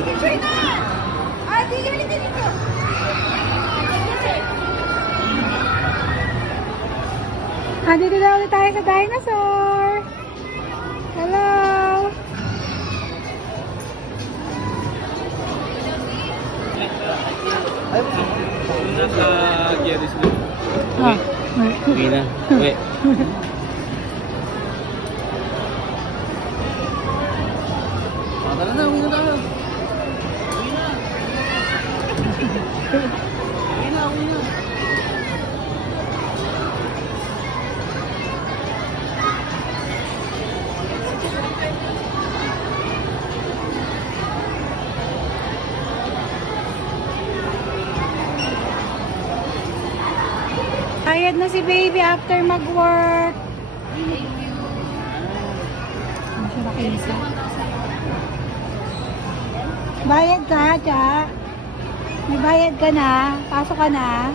picture na! Dili dito! Dito na ulit tayo sa dinosaur! Hello! Nasa Gyaris na. Uwi na. Uwi. Tara na, uwi na tayo. Uwi na. Uwi na, uwi na. Tired na si baby after mag-work. Hindi siya nakisa. Bayad ka, Cha. May bayad ka na. Pasok ka na.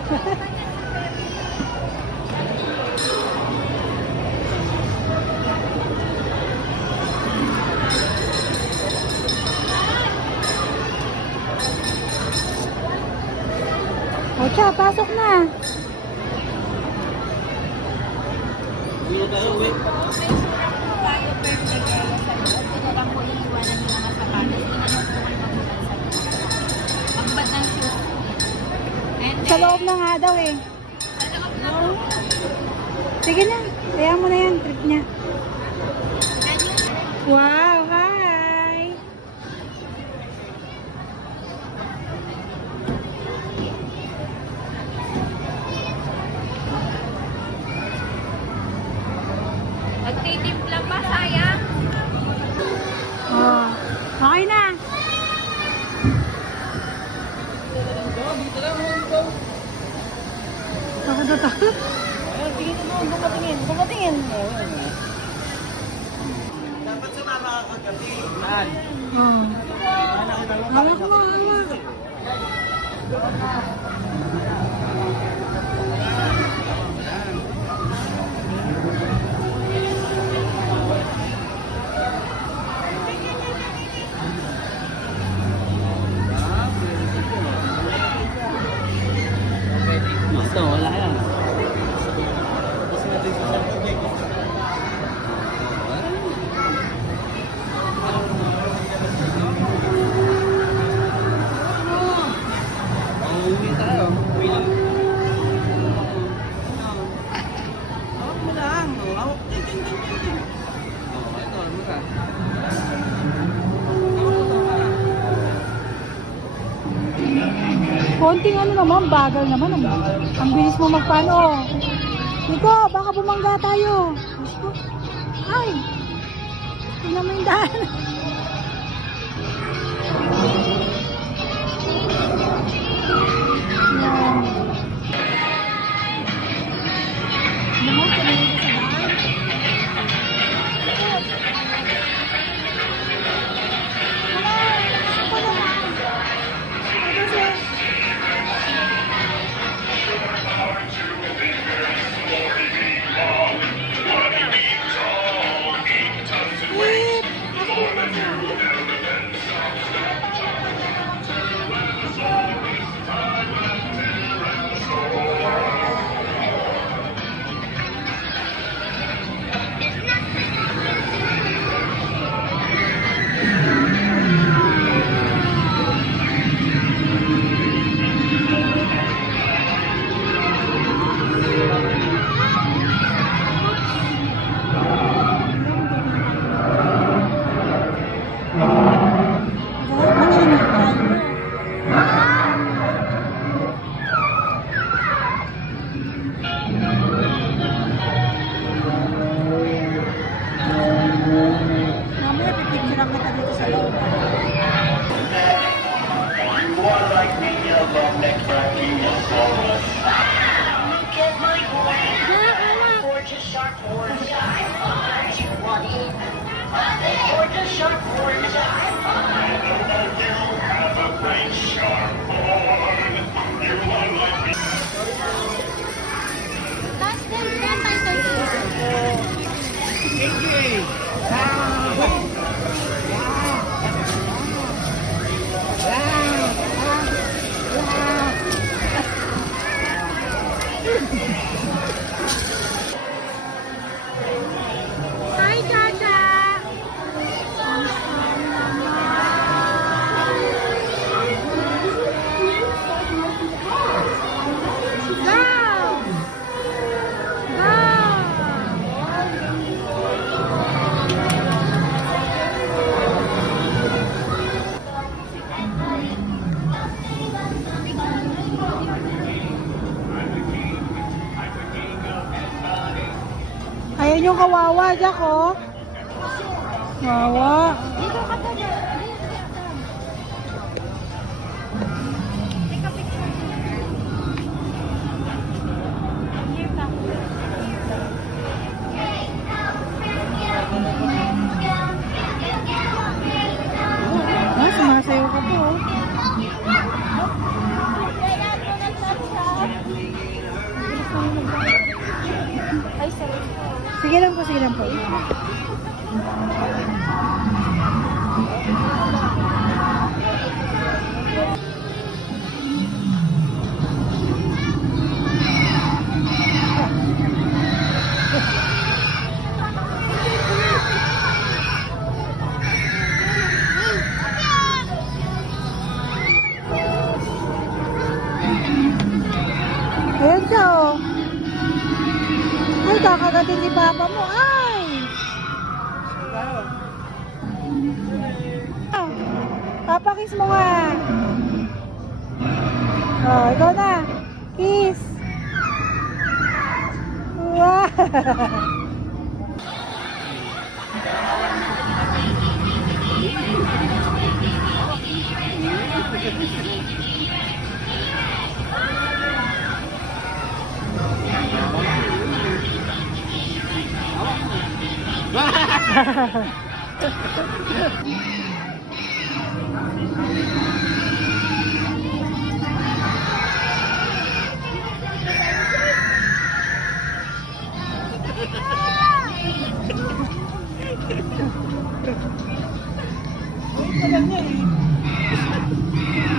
O, Cha, pasok na. Uwi na tayo, uwi. Sa loob na nga daw eh. Sige na. Kaya mo na yan. Trip niya. Wow. Hi. Nagtitimpla pa, sayang. Oh. Okay na. Takot na takot. Tingin mo, bumatingin. Bumatingin. Dapat sumama ka kagabi. Saan? Oh. Hawak mo, hawak. Basta, wala yan. Uwi tayo. Uwi lang. Hawak mo lang. Hawak. Ito, ano ka? Konting ano naman, bagal naman. Ang bilis mo magpano. Nico, baka bumangga tayo. Diyos ko. Ay! Tingnan mo yung daan. Yan. Ano mo, tumingin ka sa daan? Ano naman? Ano siya? Wait! Mamaya pipicture ang kita dito sa loob. kawawa, Jack, oh. Kawawa. Dito ka to, Jack. Take a picture. Here ka. Ah, sumasayaw ka po, oh. Ay, sorry. Sige lang po, sige lang po. Ayan siya, oh. Ay, kakagatin ni Papa mo. Ay! Ah, Papa, kiss mo nga. Oh, ikaw na. Kiss. Wow! Alam niya eh.